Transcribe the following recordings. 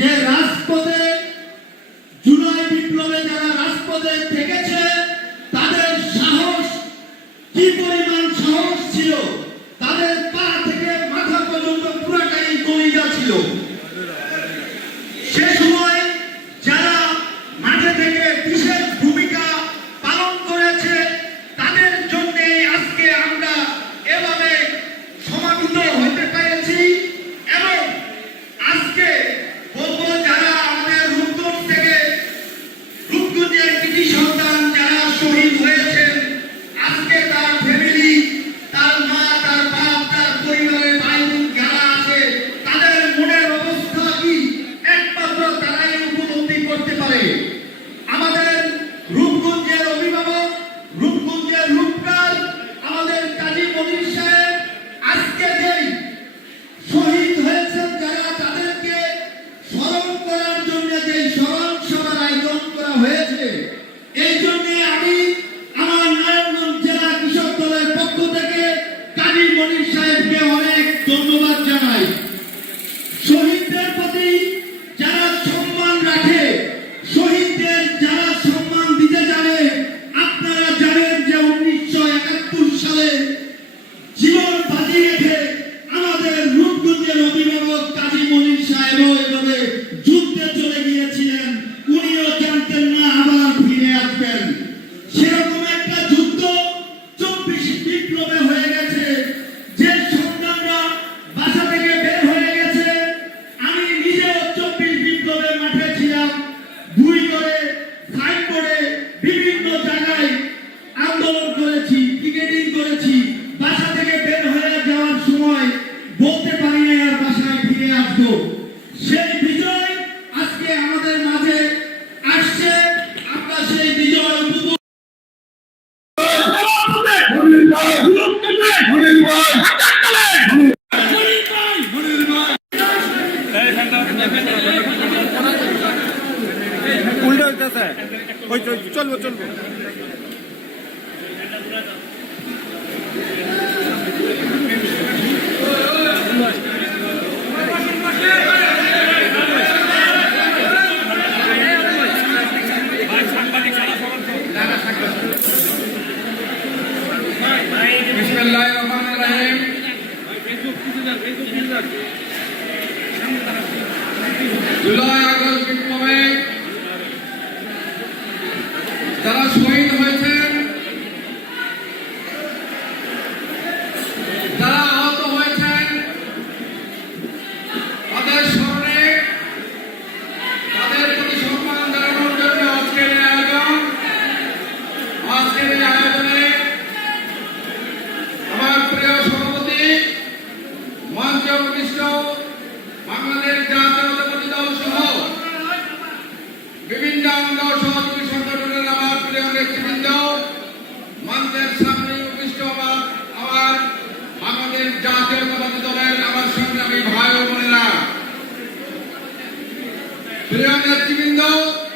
যে রাজপথে জুলাই বিপ্লবে যারা রাজপথে থেকে অভিভাবক কাজী মনির সাহেব এভাবে যুদ্ধে চলে Brian Erkimin daha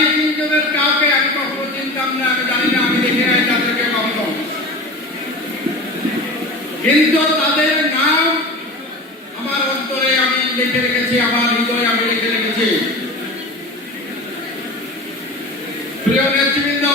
এই তিনজনের কাউকে আমি কখনো চিনতাম না, আমি জানি না, আমি দেখি নাই তাদেরকে কখনো। কিন্তু তাদের নাম আমার অন্তরে আমি লিখে রেখেছি, আমার হৃদয় আমি লিখে রেখেছি। প্রিয় নেতৃবৃন্দ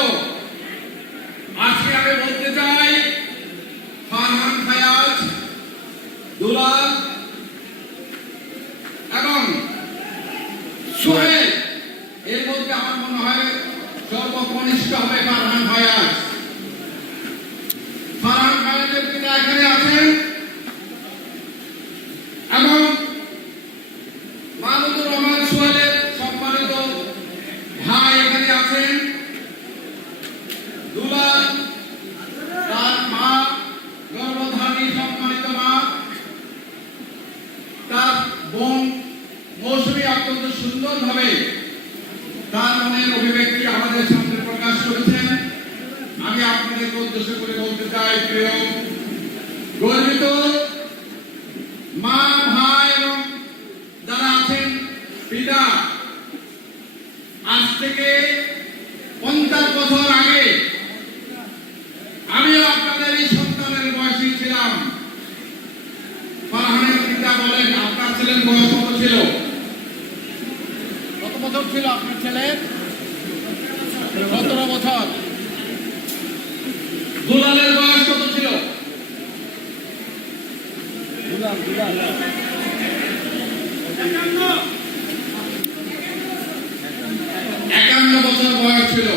বয়স কত ছিল কত বছর ছিল আপনার ছেলের সতেরো বছর দুলালের বয়স কত ছিল একান্ন বছর বয়স ছিল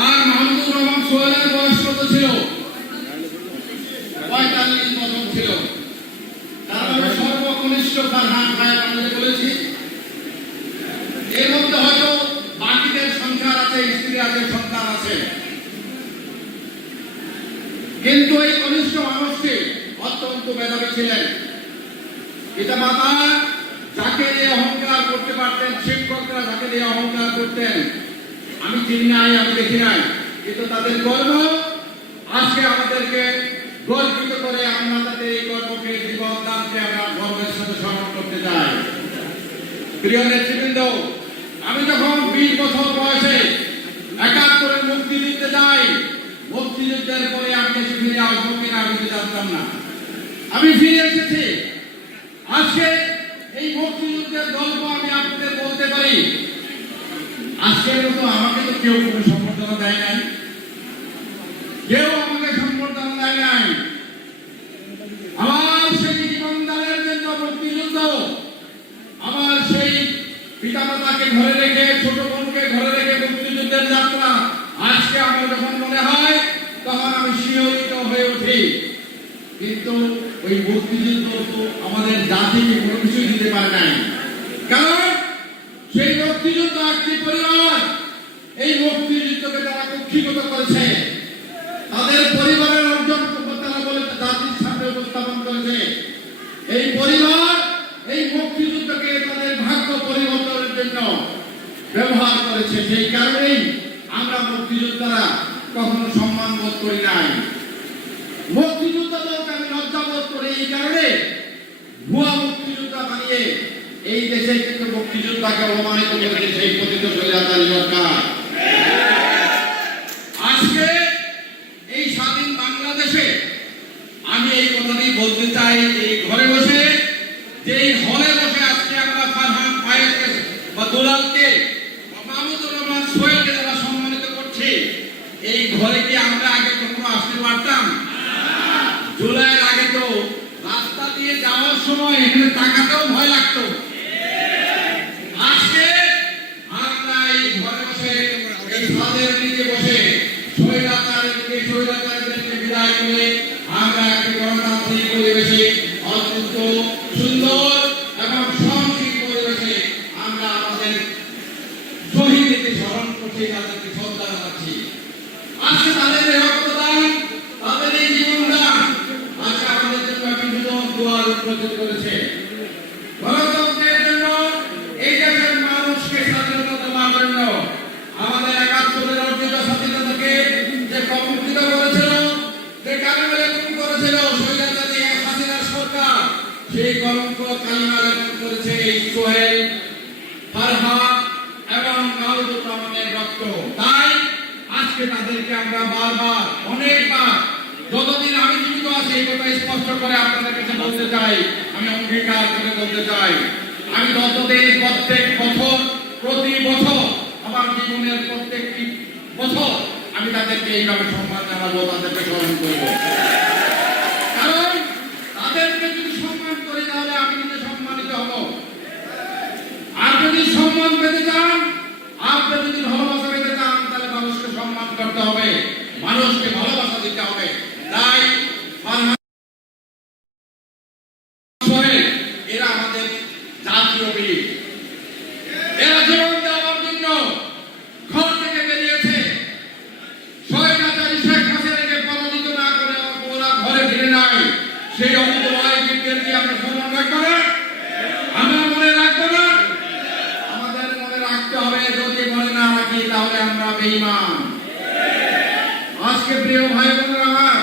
আর মাহমুদুর রহমান সোহেলের বয়স কত ছিল পঁয়তাল্লিশ বছর ছিল তারপরে সর্বকনিষ্ঠ ফারহান ভাই আপনাদের বলেছি এর মধ্যে হয়তো বাকিদের সংসার আছে স্ত্রী আছে সন্তান আছে কিন্তু কনিষ্ঠ মানুষটি অত্যন্ত মেধাবী ছিলেন। পিতা মাতা যাকে নিয়ে অহংকার করতে পারতেন, শিক্ষকরা যাকে নিয়ে অহংকার করতেন, আমি চিনি নাই, আমি দেখি নাই, কিন্তু তাদের গর্ব আজকে আমাদেরকে গর্বিত করে আমরা তাদের এই গর্বকে জীবন দানকে আমরা গর্বের সাথে স্মরণ করতে চাই। প্রিয় নেতৃবৃন্দ, আমি যখন বিশ বছর বয়সে একাত্তরের মুক্তি দিতে যাই মুক্তিযুদ্ধের পরে আমি ফিরে আসব কিনা আমি তো জানতাম না। আমি ফিরে এসেছি। আজকে এই মুক্তিযুদ্ধের গল্প আমি আপনাদের বলতে পারি। আজকের মতো আমাকে তো কেউ কোনো সম্বর্ধনা দেয় নাই। কেউ আমাকে সম্বর্ধনা দেয় নাই। আমার সেই জীবনদানের জন্য মুক্তিযুদ্ধ। আমার সেই পিতামাতাকে ঘরে রেখে, ছোট বোনকে ঘরে রেখে মুক্তিযুদ্ধের যাত্রা আজকে আমার যখন মনে হয়, তখন আমি শিহরিত হয়ে উঠি। কিন্তু ওই মুক্তিযুদ্ধ তো আমাদের জাতিকে কোনো কিছুই দিতে পারে নাই। কারণ সেই মুক্তিযুদ্ধ একটি পরিবার, এই মুক্তিযুদ্ধকে তারা কুক্ষিগত করেছে, তাদের পরিবারের অর্জন তারা বলে জাতির সামনে উপস্থাপন করেছে। এই পরিবার, এই মুক্তিযুদ্ধকে তাদের ভাগ্য পরিবর্তনের জন্য ব্যবহার করেছে। সেই কারণেই আমরা মুক্তিযোদ্ধারা কখনো সম্মান বোধ করি নাই। মুক্তিযোদ্ধাদেরকে আমি লজ্জা বোধ করি এই কারণে ভুয়া মুক্তিযোদ্ধা বানিয়ে এই দেশে কিন্তু মুক্তিযোদ্ধাকে অপমানিত করেছে সেই পতিত সরকার আজকে এই স্বাধীন বাংলাদেশে আমি এই কথাটি বলতে চাই যে এই ঘরে বসে যে এই হলে বসে আজকে আমরা ফারহান ফায়েজকে বা দুলালকে বা মাহমুদুর রহমান সোহেলকে যারা সম্মানিত করছি এই ঘরে কি আমরা আগে কখনো আসতে পারতাম জুলাইয়ের আগে তো রাস্তা দিয়ে যাওয়ার সময় এখানে তাকাতেও ভয় লাগতো। আজকে আমরা ঘরে বসে, এই ছাদের নিচে বসে স্বৈরাচারীকে স্বৈরাচারীদেরকে বিদায় করে আমরা একটি গণতান্ত্রিক পরিবেশে সেই কলঙ্ক কালিমা লেপন করেছে সোহেল ফারহাদ এবং রহমানের রক্ত। তাই আজকে তাদেরকে আমরা বারবার, অনেকবার, যতদিন আমি জীবিত আছি, এই কথা স্পষ্ট করে আপনাদের কাছে বলতে চাই, আমি অঙ্গীকার করে বলতে চাই। আমি ততদিন প্রত্যেক বছর, প্রতি বছর, আমার জীবনের প্রত্যেকটি বছর আমি তাদেরকে এইভাবে সম্মান জানাব, তাদেরকে স্মরণ করব। কারণ তাদেরকে যদি সম্মান করি তাহলে আমি নিজে সম্মানিত হব আর যদি সম্মান পেতে চান, আপনি যদি ভালোবাসা পেতে চান, তাহলে মানুষকে সম্মান করতে হবে। মানুষকে ভালোবাসা দিতে হবে। তাই ফারহান সোহেল এরা আমাদের জাতীয় বীর এরা জীবন দেওয়ার জন্য ঘর থেকে বেরিয়েছে স্বৈরাচারী শেখ হাসিনাকে পরাজিত না করে ওরা ঘরে ফিরে নাই সেই অমিত ভাই বীরদেরকে আমরা সমন্বয় করে আমরা মনে রাখব না আমাদের মনে রাখতে হবে যদি মনে না রাখি তাহলে আমরা বেঈমান আজকে প্রিয় ভাই বোনেরা আমার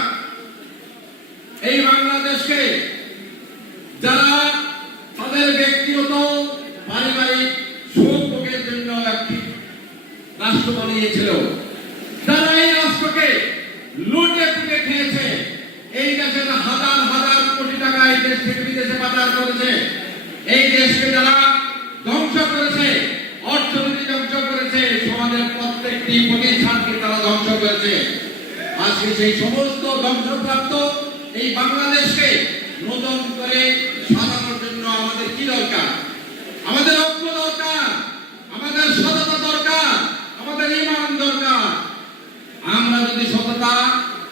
দিয়েছিল যারা এই রাষ্ট্রকে লুটে পুটে খেয়েছে। এই দেশের হাজার হাজার কোটি টাকা এই দেশ থেকে বিদেশে পাচার করেছে। এই দেশকে যারা ধ্বংস করেছে, অর্থনীতি ধ্বংস করেছে, সমাজের প্রত্যেকটি প্রতিষ্ঠানকে তারা ধ্বংস করেছে। আজকে সেই সমস্ত ধ্বংসপ্রাপ্ত এই বাংলাদেশকে নতুন করে সাজানোর জন্য আমাদের কি দরকার আমাদের ঐক্য দরকার আমাদের সততা দরকার আমাদের ইমান দরকার আমরা যদি সততা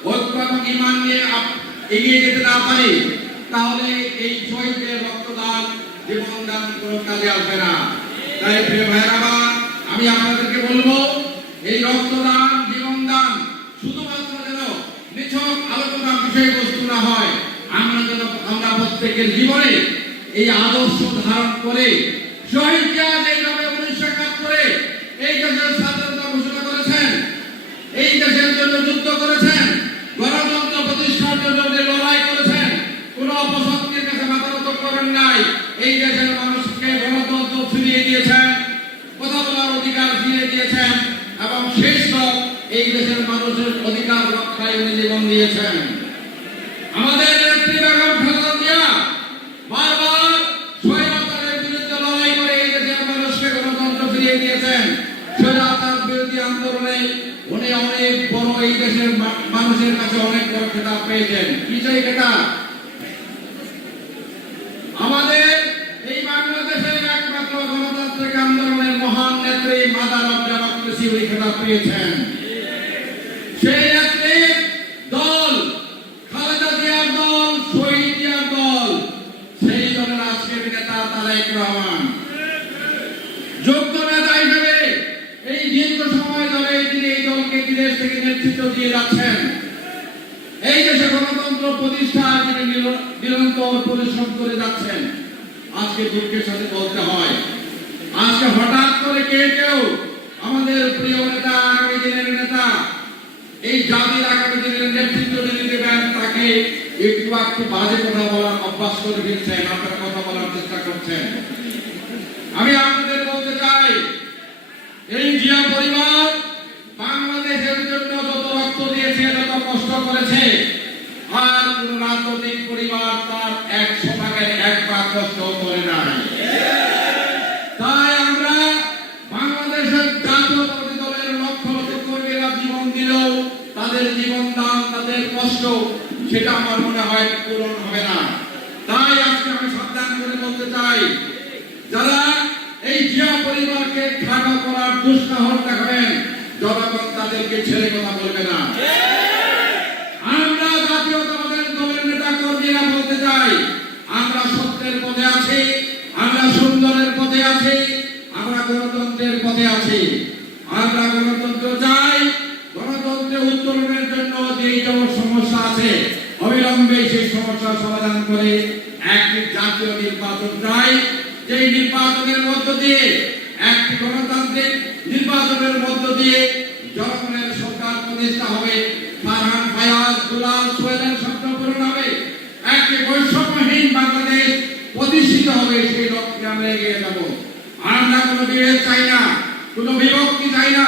ঐক্য এবং ইমান নিয়ে আপ- এগিয়ে যেতে না পারি তাহলে এই শহীদদের রক্তদান, জীবনদান কোনো কাজে আসবে না। তাই প্রিয় ভাইয়েরা, আমি আপনাদেরকে বলব, এই রক্তদান, জীবনদান শুধুমাত্র যেন নিছক বিষয়বস্তু না হয়, আমরা যেন আমরা প্রত্যেকের জীবনে এই আদর্শ ধারণ করে শহীদ জিয়াদ এইভাবে উনিশশো একাত্তরে এই দেশের স্বাধীনতা ঘোষণা করেছেন এই দেশের জন্য যুদ্ধ করেছেন গণতন্ত্র প্রতিষ্ঠার জন্য উনি লড়াই করেছেন কোন অপশক্তির কাছে মাথা নত করেন নাই এই দেশের মানুষকে গণতন্ত্র ফিরিয়ে দিয়েছেন কথা বলার অধিকার ফিরিয়ে দিয়েছেন এবং শেষ এই দেশের মানুষের অধিকার রক্ষায় উনি জীবন দিয়েছেন। আমাদের আন্দোলনে উনি অনেক বড় এই দেশের মানুষের কাছে অনেক বড় খেতাব পেয়েছেন। কি চাই খেতাব আমাদের এই বাংলাদেশের একমাত্র গণতান্ত্রিক আন্দোলনের মহান নেত্রী মাদার অফ ডেমোক্রেসি উনি খেতাব পেয়েছেন সেই নেত্রীর দল খালেদা জিয়ার দল শহীদ জিয়ার দল সেই দলের আজকের নেতা তারেক রহমান যোগ্য নেতা হিসেবে এই দীর্ঘ সময় ধরে তিনি এই দলকে বিদেশ থেকে নেতৃত্ব দিয়ে যাচ্ছেন এই দেশে গণতন্ত্র প্রতিষ্ঠা তিনি নির- নিরন্তর পরিশ্রম করে যাচ্ছেন। আজকে দুঃখের সাথে বলতে হয়। আজকে হঠাৎ করে কে কেউ আমাদের প্রিয় নেতা, আগামী দিনের নেতা, এই জাতির আগামী দিনের নেতৃত্ব যিনি দেবেন, তাকে একটু একটু বাজে কথা বলার অভ্যাস করে ফেলছেন, আপনার কথা বলার চেষ্টা করছেন। আমি আপনাদের বলতে চাই, এই জিয়া পরিবার বাংলাদেশের জন্য যত রক্ত দিয়েছে যত কষ্ট করেছে। আর কোন পরিবার তার একশো ভাগের এক কষ্ট করে নাই তাই আমরা বাংলাদেশের জাতীয়তাবাদী দলের লক্ষ লক্ষ কর্মীরা জীবন দিলেও তাদের জীবন দান, তাদের কষ্ট, সেটা আমার মনে হয় পূরণ হবে না। তাই আজকে আমি সাবধান করে বলতে চাই, যারা এই জিয়া পরিবারকে খাটো করার দুঃসাহস দেখাবেন, জনগণ তাদেরকে ছেড়ে কথা বলবে না আমরা জাতীয়তাবাদের কর্মীরা বলতে চাই, আমরা সত্যের পথে আছি, আমরা সুন্দরের পথে আছি, আমরা গণতন্ত্রের পথে আছি। আমরা গণতন্ত্র চাই, গণতন্ত্রে উত্তরণের জন্য যেই সমস্যা আছে, অবিলম্বে সেই সমস্যার সমাধান করে একটি জাতীয় নির্বাচন চাই। যেই নির্বাচনের মধ্য দিয়ে একটি গণতান্ত্রিক নির্বাচনের মধ্য দিয়ে জনগণের সরকার প্রতিষ্ঠা হবে, ফারহান ফায়াজ, দুলাল সোহেলের স্বপ্ন পূরণ হবে। একটি বৈষম্যহীন বাংলাদেশ প্রতিষ্ঠিত হবে, সেই লক্ষ্যে আমরা এগিয়ে যাব। আমরা কোনো বিভেদ চাই না, কোনো বিভক্তি চাই না।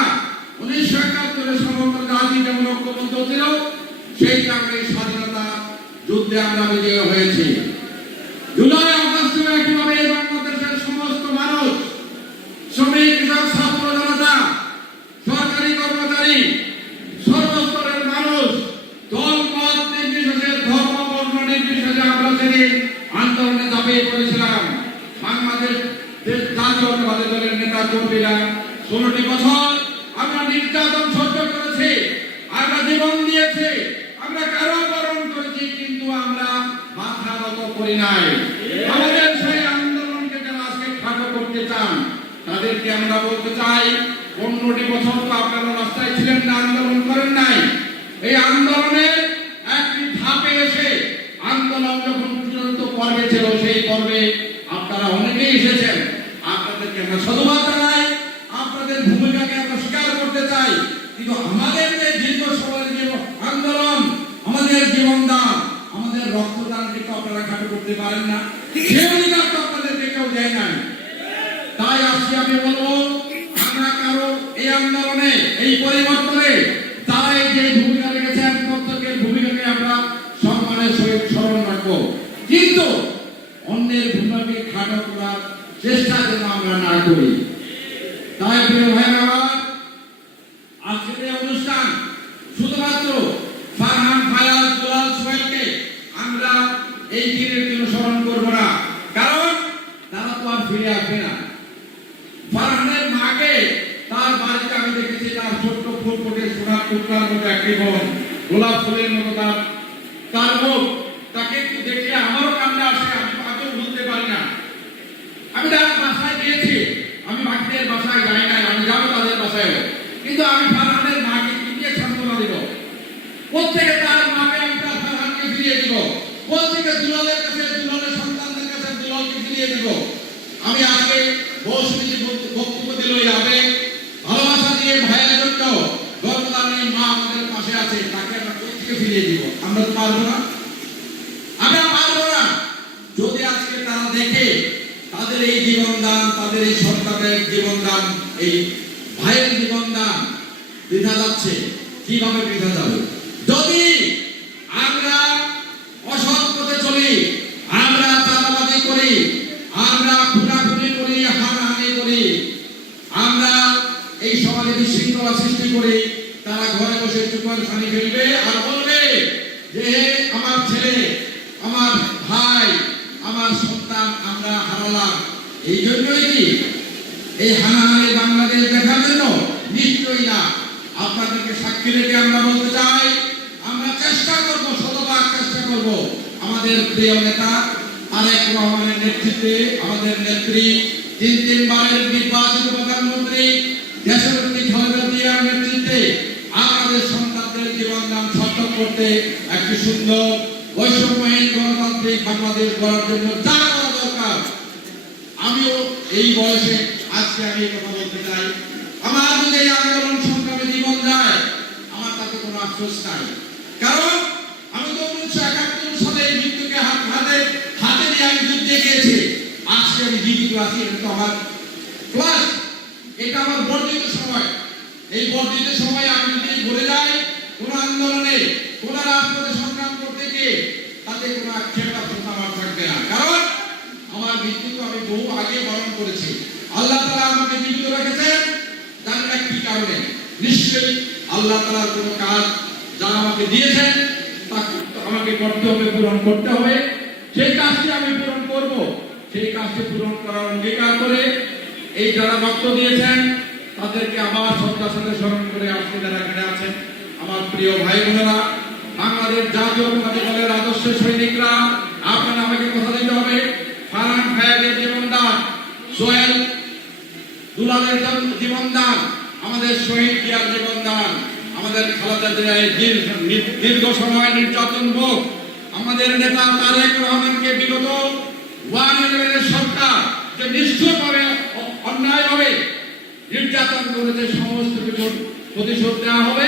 উনিশশো একাত্তরের সমগ্র জাতি যেমন ঐক্যবদ্ধ ছিল, সেই কারণে স্বাধীনতা যুদ্ধে আমরা বিজয় হয়েছি। জুলাই আগস্ট একইভাবে এই বাংলাদেশের সমস্ত মানুষ শ্রমিক কৃষক ছাত্র জনতা সরকারি কর্মচারী সর্বস্তরের মানুষ দল মত নির্বিশেষে ধর্ম বর্ণ নির্বিশেষে আমরা সেদিন আন্দোলনে ঝাঁপিয়ে পড়েছিলাম বাংলাদেশ দেশ জাতীয়তাবাদী দলের নেতা কর্মীরা, ষোলোটি বছর আমরা নির্যাতন সহ্য করেছি, আমরা জীবন দিয়েছি, আমরা কারও বরণ করেছি, কিন্তু আমরা মাথা নত করি নাই। আমাদের সেই আন্দোলনকে যারা আজকে খাটো করতে চান, তাদেরকে আমরা বলতে চাই, পনেরোটি বছর তো আপনারা রাস্তায় ছিলেন না, আন্দোলন করেন নাই। এই আন্দোলনের একটি ধাপে এসে আন্দোলন যখন চূড়ান্ত পর্বে ছিল, সেই পর্বে আপনারা অনেকেই এসেছেন। আপনাদেরকে আমরা সাধুবাদ জানাই, আপনাদের ভূমিকাকে আমরা স্বীকার করতে চাই। কিন্তু আমাদের যে দীর্ঘ সময়ের যে আন্দোলন, আমাদের জীবন দান আমাদের রক্তদানকে তো আপনারা খাটো করতে পারেন না। সে অধিকার তো আপনাদেরকে কেউ দেয় নাই। তাই আজকে আমি বলব, আমরা কারও এই আন্দোলনে, এই পরিবর্তনে, তারাই যে ভূমিকা রেখেছেন, প্রত্যেকের ভূমিকাকে আমরা সম্মানের সহিত স্মরণ রাখব। কিন্তু যেন আমরা না করি তাই প্রিয় ভাইরা আমার আজকের এই অনুষ্ঠান শুধুমাত্র ফারহান ফায়াজ দুলাল সোহেলকে আমরা এই দিনের জন্য স্মরণ করব না কারণ তারা তো আর ফিরে আসবে না ফারহানের মাকে তার বাড়িতে আমি দেখেছি তার ছোট্ট ফুল ফুটে সোনার টুকরার মতো একটি বোন গোলাপ ফুলের মতো তার তার মুখ তাকে দেখলে আমারও কান্না আসে আমি আজও ভুলতে পারি না আমি তার বাসায় গিয়েছি বাকিদের বাসায় যাই নাই আমি যাব তাদের বাসায় কিন্তু আমি ফারহানের মাকে কি সান্ত্বনা দিব। প্রত্যেকে তার মাকে আমি তার ফারহানকে ফিরিয়ে দিব। প্রত্যেকে দুলালের কাছে, দুলালের সন্তানদের কাছে দুলালকে ফিরিয়ে দিব। আমি আজকে বসমিতি বক্তব্য দিল এই ভালোবাসা দিয়ে ভাইয়ের জন্য গর্ভদানী মা আমাদের পাশে আছে, তাকে আমরা থেকে ফিরিয়ে দিব? আমরা তো পারব না আমরা পারব না যদি আজকে তারা দেখে তাদের এই জীবন দান তাদের এই সন্তানের জীবন দান এই ভাইয়ের জীবন দান বৃথা যাচ্ছে, কীভাবে বৃথা যাবে? যদি আমরা অসৎ পথে চলি, আমরা চাঁদাবাজি করি, আমরা খুনাখুনি করি, হানাহানি করি, আমরা এই সমাজে বিশৃঙ্খলা সৃষ্টি করি, তারা ঘরে বসে চুপার পানি ফেলবে আর বলবে যে আমার ছেলে আমার ভাই আমার সন্তান আমরা হারালাম এই জন্যই কি এই হানাহানি বাংলাদেশ দেখার জন্য নিশ্চয়ই না। আপনাদেরকে সাক্ষী রেখে আমরা বলতে চাই, আমরা চেষ্টা করব, শতভাগ চেষ্টা করব। আমাদের প্রিয় নেতা আরেক রহমানের নেতৃত্বে আমাদের নেত্রী, তিন তিনবারের নির্বাচিত প্রধানমন্ত্রী দেশনেত্রী খালেদা জিয়ার নেতৃত্বে আমাদের সন্তানদের জীবন দান সার্থক করতে একটি সুন্দর, বৈষম্যহীন গণতান্ত্রিক বাংলাদেশ গড়ার জন্য যা করা দরকার। আমিও এই বয়সে আজকে আমি কথা বলতে চাই। আমার যদি এই আন্দোলন সংগ্রামে জীবন যায় আমার তাতে কোনো আফসোস নাই। কারণ আমি তো উনিশশো একাত্তর সালে মৃত্যুকে হাত হাতে হাতে নিয়ে আমি যুদ্ধে গিয়েছি। আজকে আমি জীবিত আছি, এটা তো আমার প্লাস এটা আমার বর্ধিত সময়। এই বর্ধিত সময় আমি যদি ভরে যাই, কোন আন্দোলনে, কোন রাজপথে সংগ্রাম করতে গিয়ে তাতে কোনো আক্ষেপ আমার থাকবে না। কারণ আমার মৃত্যু আমি বহু আগে বরণ করেছি। আল্লাহ তাআলা আমাকে জীবিত রেখেছেন। না কি কারণে। নিশ্চয়ই আল্লাহ তাআলার কোনো কাজ যা আমাকে দিয়েছেন, তা আমাকে করতে হবে, পূরণ করতে হবে। সেই কাজটি আমি পূরণ করব, সেই কাজটি পূরণ করার অঙ্গীকার করে এই যারা রক্ত দিয়েছেন, তাদেরকে আবার শ্রদ্ধার সাথে স্মরণ করে আজকে যারা এখানে আছেন, আমার প্রিয় ভাই বোনেরা, বাংলাদেশ জাতীয়তাবাদী দলের আদর্শ সৈনিকরা, আপনারা আমাকে কথা দিতে হবে। ফারহান ভাইয়ের জীবন দান সোহেল দুলালের জীবন দান আমাদের শহীদ জিয়ার জীবন দান আমাদের খালেদা জিয়ার দীর্ঘ সময় নির্যাতন ভোগ। আমাদের নেতা তারেক রহমানকে বিগত ওয়ান ইলেভেনের সরকার যে নিশ্চয়ভাবে অন্যায়ভাবে নির্যাতন করেছে, সমস্ত কিছু প্রতিশোধ দেওয়া হবে।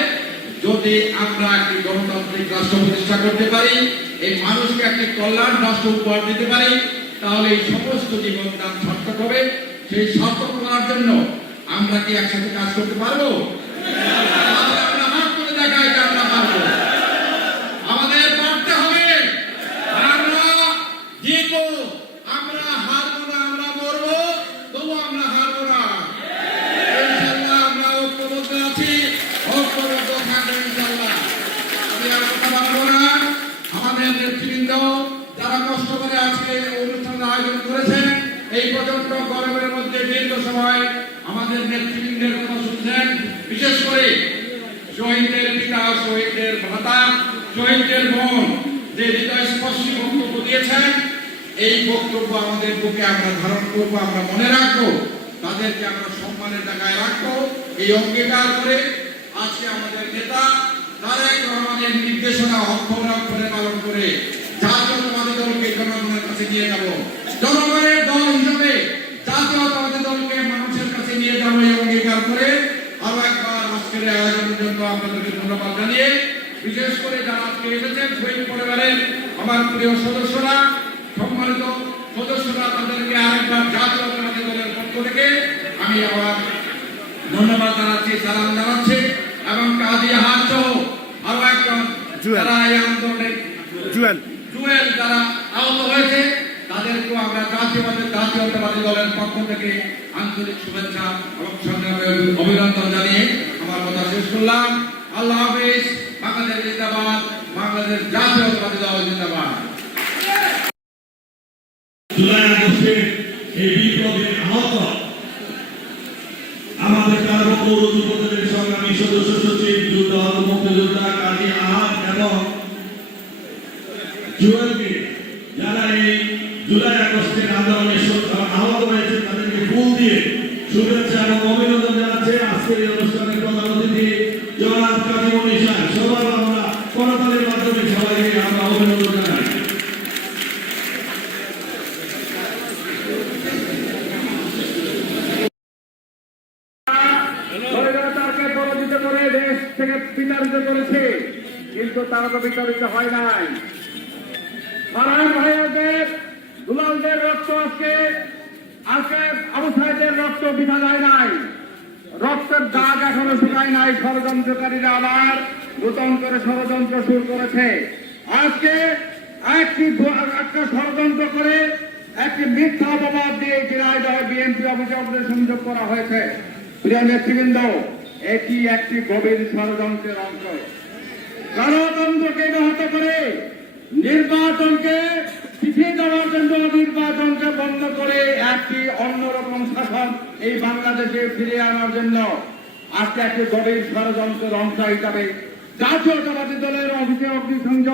যদি আমরা একটি গণতান্ত্রিক রাষ্ট্র প্রতিষ্ঠা করতে পারি, এই মানুষকে একটি কল্যাণ রাষ্ট্র উপহার দিতে পারি, তাহলে এই সমস্ত জীবন দান সার্থক হবে। সেই সার্থক করার জন্য আমরা কি একসাথে কাজ করতে পারব? আমাদের যারা কষ্ট করে আজকে অনুষ্ঠানের আয়োজন করেছেন এই পর্যন্ত গরমের মধ্যে দীর্ঘ সময় আমাদের নেতৃবৃন্দের কথা শুনছেন। বিশেষ করে শহীদদের পিতা শহীদদের ভাতা শহীদদের বোন যে হৃদয় স্পর্শী বক্তব্য দিয়েছেন, এই বক্তব্য আমাদের বুকে আমরা ধারণ করব, আমরা মনে রাখব, তাদেরকে আমরা সম্মানের জায়গায় রাখব। এই অঙ্গীকার করে আজকে আমাদের নেতা তারেক রহমানের নির্দেশনা অক্ষরে অক্ষরে পালন করে যার জন্য জাতীয়তাবাদী দলকে জনগণের কাছে নিয়ে যাব। জনগণের দল হিসেবে জাতীয়তাবাদী দলকে মানুষের কাছে নিয়ে যাব এই অঙ্গীকার করে আরও একবার আজকের আয়োজনের জন্য আপনাদেরকে ধন্যবাদ জানিয়ে বিশেষ করে যারা আজকে এসেছেন শহীদ পরিবারের আমার প্রিয় সদস্যরা সম্মানিত সদস্যরা তাদেরকে আরেকবার জাতীয়তাবাদী দলের পক্ষ থেকে আমি আবার ধন্যবাদ জানাচ্ছি সালাম জানাচ্ছি কাজী হাজ আরও একজন। যারা এই আন্দোলনে জুয়েল জুয়েল যারা আহত হয়েছে তাদেরকেও আমরা জাতীয়বাদী জাতীয়তাবাদী দলের পক্ষ থেকে আন্তরিক শুভেচ্ছা এবং অভিনন্দন জানিয়ে আমার কথা শেষ করলাম। আল্লাহ হাফিজ। বাংলাদেশ জিন্দাবাদ। বাংলাদেশ জাতীয়তাবাদী দল জিন্দাবাদ। জুলাই এই আহত আমাদের কারও পৌর যুবদলের সংগ্রামী সদস্য সচিব, যুদ্ধ মুক্তিযোদ্ধা কাজী আহাদ এবং এই জুলাই আগস্টের আন্দোলনে আহত হয়েছে তাদেরকে ফুল দিয়ে শুভেচ্ছা এবং দুলালদের রক্ত আজকে আজকে আবু সাহেবের রক্ত বিধা যায় নাই। রক্তের দাগ এখনও শুকায় নাই। ষড়যন্ত্রকারীরা আবার নূতন করে ষড়যন্ত্র শুরু করেছে। আজকে একটি একটা ষড়যন্ত্র করে একটি মিথ্যা অপবাদ দিয়ে ঝিনাইদহ বিএনপি অভিযোগদের সংযোগ করা হয়েছে। প্রিয় নেতৃবৃন্দ, এটি একটি গভীর ষড়যন্ত্রের অংশ। গণতন্ত্রকে ব্যাহত করে নির্বাচনকে পিছিয়ে যাওয়ার জন্য নির্বাচনকে বন্ধ করে একটি অন্যরকম শাসন এই বাংলাদেশে ফিরে আনার জন্য আজকে একটি গভীর ষড়যন্ত্রের অংশ হিসাবে জাতীয়তাবাদী দলের অভিযোগ অগ্নিসংযোগ